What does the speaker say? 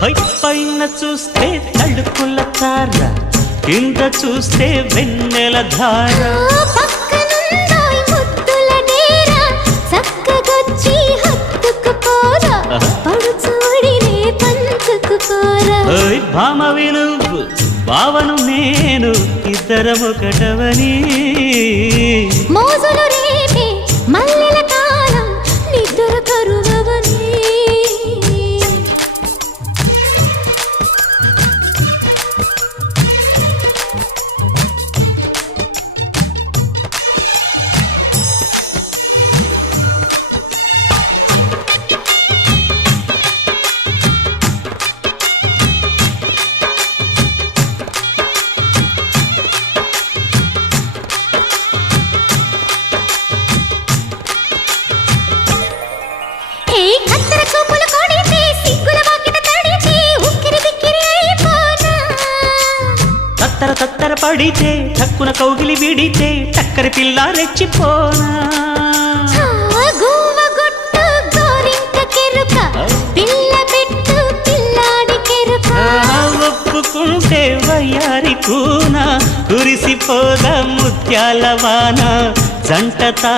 పైన చూస్తే తడుకుల తార, కింద చూస్తే వెన్నెల ధార. పక్కనుందోయ్ ముద్దుల డేరా, చక్కగొచ్చి హత్తుకుపోరా, పడుచూడినే పంచుకుపోరా. భామ విలువు భావను నేను, ఇద్దరమొకటవని. మోజులు రేపే మల్లెల కాలం, నిద్ర కరువవని. తత్తర తత్తర పడితే తక్కున కౌగిలి విడితే టక్కరి పిల్ల రెచ్చిపోనా. ఒప్పుకుంటే వయ్యారి కూన, కురిసిపోద ముత్యాల వాన జంట తా